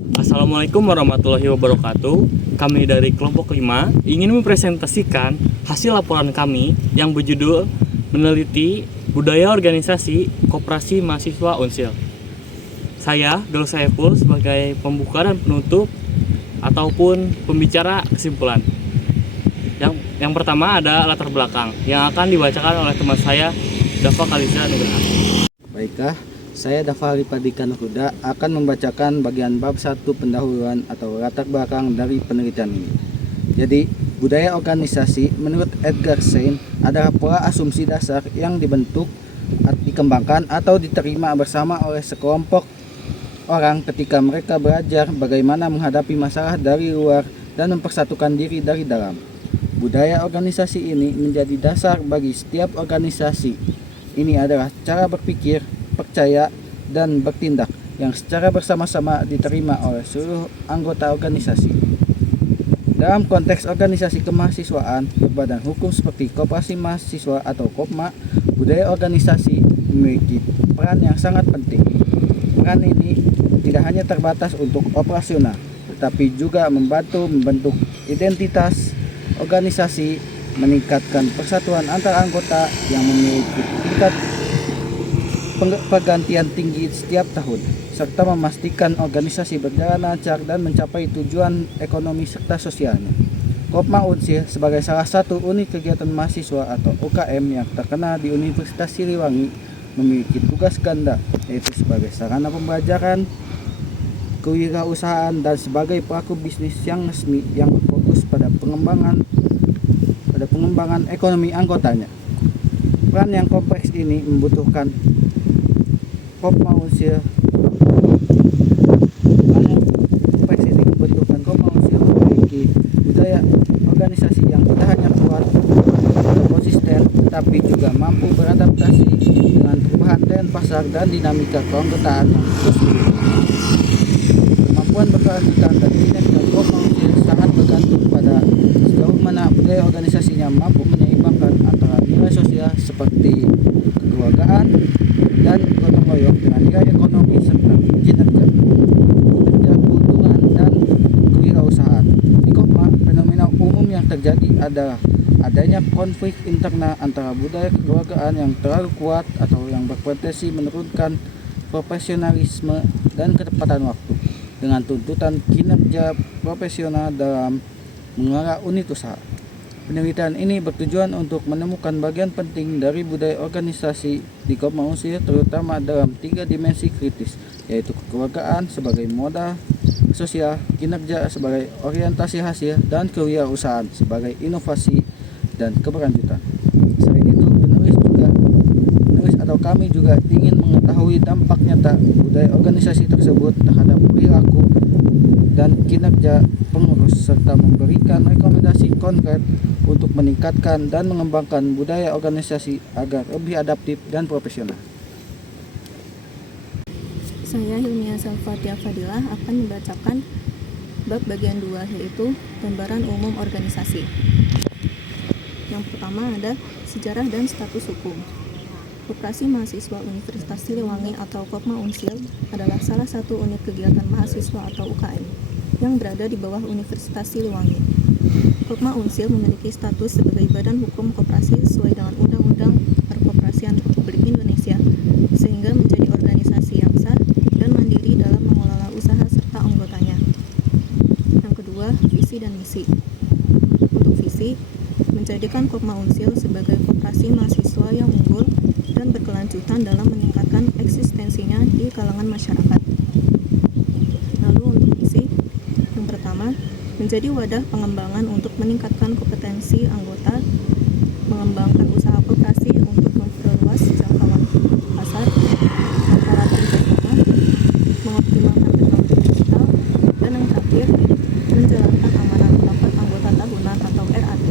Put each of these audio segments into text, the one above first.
Assalamualaikum warahmatullahi wabarakatuh. Kami dari kelompok 5 ingin mempresentasikan hasil laporan kami yang berjudul meneliti budaya organisasi koperasi mahasiswa Unsil. Saya, Dul Saiful, sebagai pembuka dan penutup ataupun pembicara kesimpulan. Yang pertama ada latar belakang yang akan dibacakan oleh teman saya, Dava Khaliza Nugraha. Baiklah, saya Dava Lipadika Nuhuda akan membacakan bagian bab 1 pendahuluan atau latar belakang dari penelitian ini. Jadi, budaya organisasi menurut Edgar Schein adalah pola asumsi dasar yang dibentuk, dikembangkan atau diterima bersama oleh sekelompok orang ketika mereka belajar bagaimana menghadapi masalah dari luar dan mempersatukan diri dari dalam. Budaya organisasi ini menjadi dasar bagi setiap organisasi. Ini adalah cara berpikir, percaya, dan bertindak yang secara bersama-sama diterima oleh seluruh anggota organisasi. Dalam konteks organisasi kemahasiswaan berbadan hukum seperti Koperasi Mahasiswa atau KOPMA, budaya organisasi memiliki peran yang sangat penting. Peran ini tidak hanya terbatas untuk operasional, tetapi juga membantu membentuk identitas organisasi, meningkatkan persatuan antar anggota yang memiliki tingkat pergantian tinggi setiap tahun, serta memastikan organisasi berjalan lancar dan mencapai tujuan ekonomi serta sosialnya. KOPMA Unsil sebagai salah satu unit kegiatan mahasiswa atau UKM yang terkenal di Universitas Siliwangi memiliki tugas ganda, yaitu sebagai sarana pembelajaran, kewirausahaan, dan sebagai pelaku bisnis yang resmi yang fokus pada pengembangan ekonomi anggotanya. Peran yang kompleks ini membutuhkan KOPMA Unsil memiliki budaya organisasi yang tidak hanya kuat atau konsisten, tetapi juga mampu beradaptasi dengan perubahan tren pasar dan dinamika keanggotaan yang terus berubah. Kemampuan berkelanjutan dan kinerja KOPMA Unsil sangat bergantung pada sejauh mana budaya organisasinya mampu menyeimbangkan antara nilai sosial seperti kekeluargaan dan gotong royong dengan nilai ekonomi serta kinerja keuntungan dan kewirausahaan. Di KOPMA, fenomena umum yang terjadi adalah adanya konflik internal antara budaya kekeluargaan yang terlalu kuat atau yang berpotensi menurunkan profesionalisme dan ketepatan waktu dengan tuntutan kinerja profesional dalam mengelola unit usaha. Penelitian ini bertujuan untuk menemukan bagian penting dari budaya organisasi di KOPMA Unsil, terutama dalam 3 dimensi kritis, yaitu kekeluargaan sebagai modal sosial, kinerja sebagai orientasi hasil, dan kewirausahaan sebagai inovasi dan keberlanjutan. Selain itu, kami juga ingin mengetahui dampak nyata budaya organisasi tersebut terhadap perilaku dan kinerja pengurus, serta memberikan rekomendasi konkret untuk meningkatkan dan mengembangkan budaya organisasi agar lebih adaptif dan profesional. Saya Hilmia Salfatia Fadilah akan membacakan bab bagian 2, yaitu gambaran umum organisasi. Yang pertama ada sejarah dan status hukum. Koperasi Mahasiswa Universitas Siliwangi atau KOPMA Unsil adalah salah satu unit kegiatan mahasiswa atau UKM yang berada di bawah Universitas Siliwangi. KOPMA Unsil memiliki status sebagai badan hukum koperasi sesuai dengan Undang-Undang Perkoperasian Republik Indonesia, sehingga menjadi organisasi yang sah dan mandiri dalam mengelola usaha serta anggotanya. Yang kedua, visi dan misi. Untuk visi, menjadikan KOPMA Unsil sebagai koperasi mahasiswa yang unggul dan berkelanjutan dalam meningkatkan eksistensinya di kalangan masyarakat. Lalu untuk misi, yang pertama, menjadi wadah pengembangan untuk meningkatkan kompetensi anggota, mengembangkan usaha koperasi untuk memperluas jangkauan pasar, sasaran kerjasama, mengoptimalkan teknologi digital, dan yang terakhir, menjalankan amanat rapat anggota tahunan atau RAT.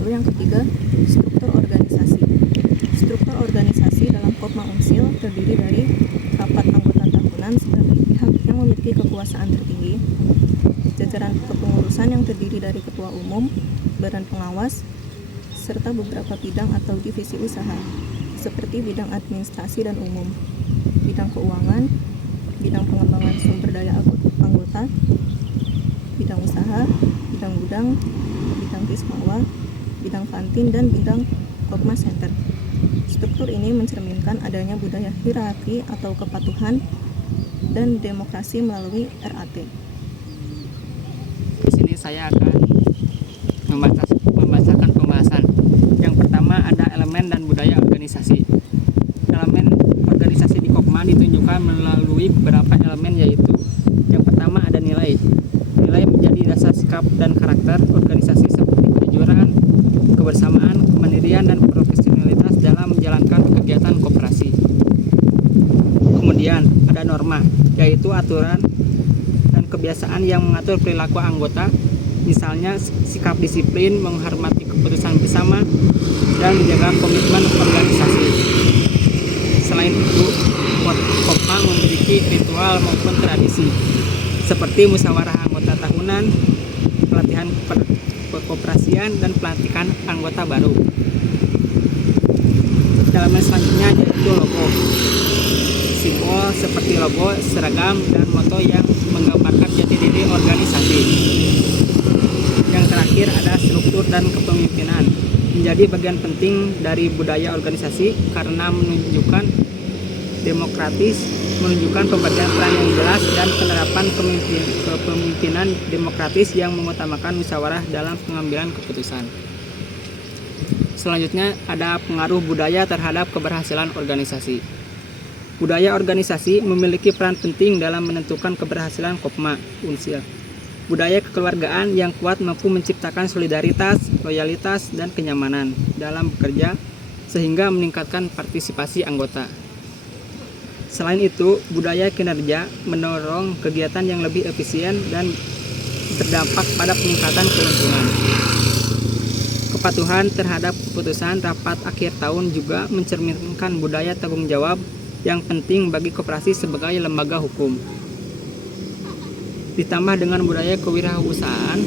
Lalu yang ketiga, struktur organisasi. Struktur organisasi dalam KOPMA Unsil terdiri dari rapat anggota tahunan sebagai pihak yang memiliki kekuasaan tertinggi, jajaran kepengurusan yang terdiri dari ketua umum, badan pengawas, serta beberapa bidang atau divisi usaha, seperti bidang administrasi dan umum, bidang keuangan, bidang pengembangan sumber daya anggota, bidang usaha, bidang gudang, bidang kismawal, bidang kantin, dan bidang Kopma Center. Struktur ini mencerminkan adanya budaya hierarki atau kepatuhan dan demokrasi melalui RAT. Di sini saya akan membacakan pembahasan. Yang pertama ada elemen dan budaya organisasi. Elemen organisasi di Kopma ditunjukkan melalui beberapa elemen, yaitu yang pertama ada nilai. Nilai menjadi dasar sikap dan karakter organisasi seperti kejujuran, kebersamaan, kemandirian, dan profesionalitas dalam menjalankan kegiatan koperasi. Kemudian ada norma, yaitu aturan dan kebiasaan yang mengatur perilaku anggota, misalnya sikap disiplin, menghormati keputusan bersama, dan menjaga komitmen organisasi. Selain itu, Kopma memiliki ritual maupun tradisi seperti musyawarah anggota tahunan, pelatihan perkoperasian, dan pelantikan anggota baru. Elemen selanjutnya yaitu logo. Simbol seperti logo, seragam, dan moto yang menggambarkan jati diri organisasi. Yang terakhir ada struktur dan kepemimpinan. Menjadi bagian penting dari budaya organisasi karena menunjukkan demokratis, menunjukkan pembagian peran yang jelas, dan penerapan kepemimpinan demokratis yang mengutamakan musyawarah dalam pengambilan keputusan. Selanjutnya ada pengaruh budaya terhadap keberhasilan organisasi. Budaya organisasi memiliki peran penting dalam menentukan keberhasilan Kopma Unsil. Budaya kekeluargaan yang kuat mampu menciptakan solidaritas, loyalitas, dan kenyamanan dalam bekerja sehingga meningkatkan partisipasi anggota. Selain itu, budaya kinerja mendorong kegiatan yang lebih efisien dan berdampak pada peningkatan keuntungan. Kepatuhan terhadap keputusan rapat akhir tahun juga mencerminkan budaya tanggung jawab yang penting bagi koperasi sebagai lembaga hukum. Ditambah dengan budaya kewirausahaan,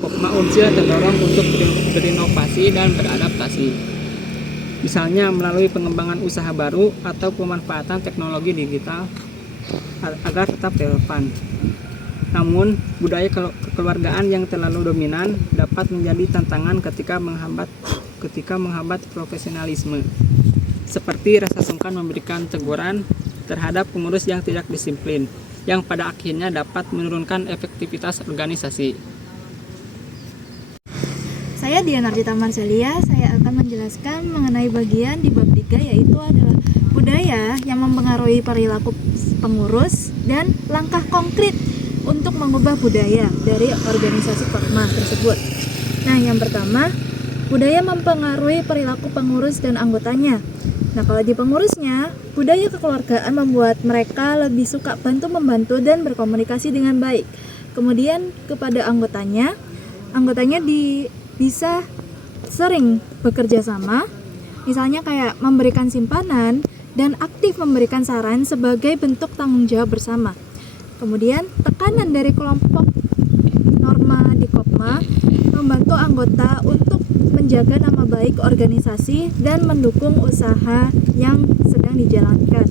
Kopma Unsil terdorong untuk berinovasi dan beradaptasi. Misalnya melalui pengembangan usaha baru atau pemanfaatan teknologi digital agar tetap relevan. Namun, budaya kekeluargaan yang terlalu dominan dapat menjadi tantangan ketika menghambat profesionalisme. Seperti rasa sungkan memberikan teguran terhadap pengurus yang tidak disiplin, yang pada akhirnya dapat menurunkan efektivitas organisasi. Saya Diana Arjita Marcelia, saya akan menjelaskan mengenai bagian di bab 3, yaitu adalah budaya yang mempengaruhi perilaku pengurus dan langkah konkret untuk mengubah budaya dari organisasi Kopma tersebut. Nah, yang pertama, budaya mempengaruhi perilaku pengurus dan anggotanya. Nah, kalau di pengurusnya, budaya kekeluargaan membuat mereka lebih suka bantu-membantu dan berkomunikasi dengan baik. Kemudian kepada anggotanya bisa sering bekerja sama, misalnya kayak memberikan simpanan dan aktif memberikan saran sebagai bentuk tanggung jawab bersama. Kemudian tekanan dari kelompok norma di Kopma membantu anggota untuk menjaga nama baik organisasi dan mendukung usaha yang sedang dijalankan.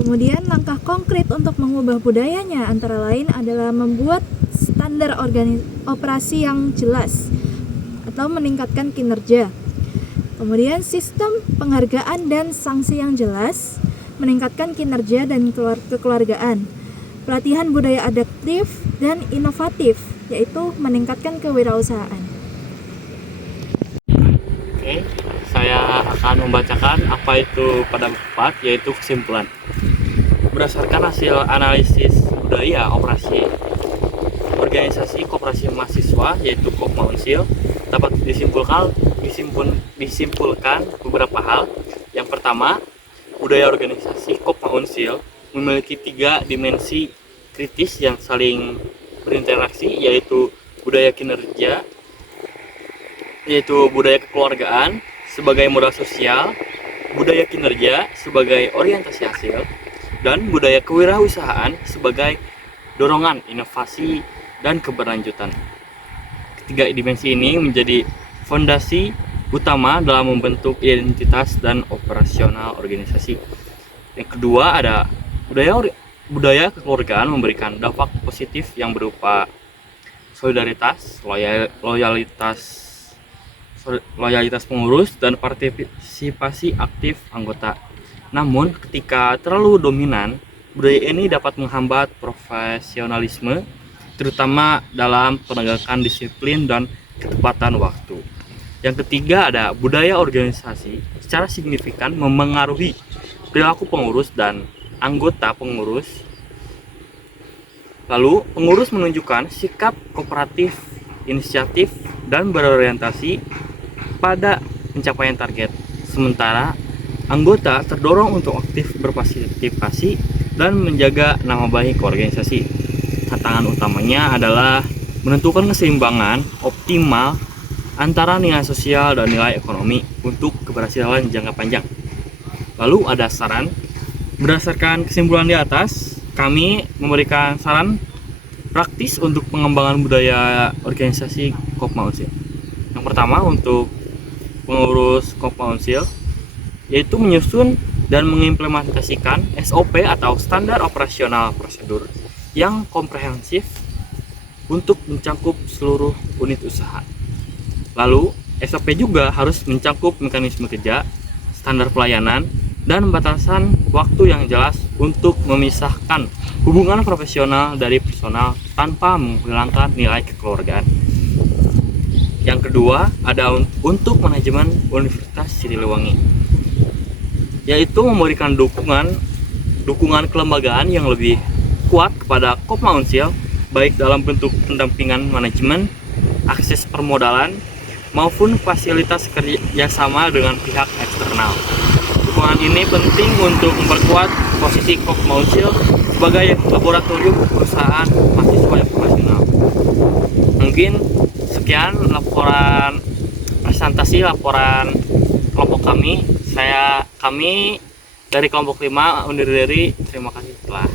Kemudian langkah konkret untuk mengubah budayanya antara lain adalah membuat standar operasi yang jelas atau meningkatkan kinerja. Kemudian sistem penghargaan dan sanksi yang jelas, meningkatkan kinerja dan kekeluargaan. Pelatihan budaya adaptif dan inovatif, yaitu meningkatkan kewirausahaan. Oke, saya akan membacakan apa itu pada 4, yaitu kesimpulan. Berdasarkan hasil analisis budaya operasi organisasi koperasi mahasiswa, yaitu Kopma Unsil, dapat disimpulkan beberapa hal. Yang pertama, budaya organisasi Kopma Unsil memiliki 3 dimensi kritis yang saling berinteraksi, yaitu budaya kinerja, yaitu budaya kekeluargaan sebagai modal sosial, budaya kinerja sebagai orientasi hasil, dan budaya kewirausahaan sebagai dorongan inovasi dan keberlanjutan. Ketiga dimensi ini menjadi fondasi utama dalam membentuk identitas dan operasional organisasi. Yang kedua ada budaya budaya kekeluargaan memberikan dampak positif yang berupa solidaritas, loyalitas pengurus, dan partisipasi aktif anggota. Namun, ketika terlalu dominan, budaya ini dapat menghambat profesionalisme, terutama dalam penegakan disiplin dan ketepatan waktu. Yang ketiga ada budaya organisasi secara signifikan memengaruhi perilaku pengurus dan anggota pengurus. Lalu, pengurus menunjukkan sikap kooperatif, inisiatif, dan berorientasi pada pencapaian target. Sementara, anggota terdorong untuk aktif berpartisipasi dan menjaga nama baik organisasi. Tantangan utamanya adalah menentukan keseimbangan optimal antara nilai sosial dan nilai ekonomi untuk keberhasilan jangka panjang. Lalu ada saran. Berdasarkan kesimpulan di atas, kami memberikan saran praktis untuk pengembangan budaya organisasi Kopma Unsil. Yang pertama, untuk pengurus Kopma Unsil, yaitu menyusun dan mengimplementasikan SOP atau standar operasional prosedur yang komprehensif untuk mencakup seluruh unit usaha. Lalu, SOP juga harus mencakup mekanisme kerja, standar pelayanan, dan batasan waktu yang jelas untuk memisahkan hubungan profesional dari personal tanpa menghilangkan nilai kekeluargaan. Yang kedua, ada untuk manajemen Universitas Siliwangi, yaitu memberikan dukungan kelembagaan yang lebih kuat kepada Kopma Unsil, baik dalam bentuk pendampingan manajemen, akses permodalan, maupun fasilitas kerjasama dengan pihak eksternal. Dukungan ini penting untuk memperkuat posisi Kopma Unsil sebagai laboratorium perusahaan mahasiswa yang profesional. Mungkin sekian laporan kelompok kami. Kami dari kelompok 5 undur diri. Terima kasih telah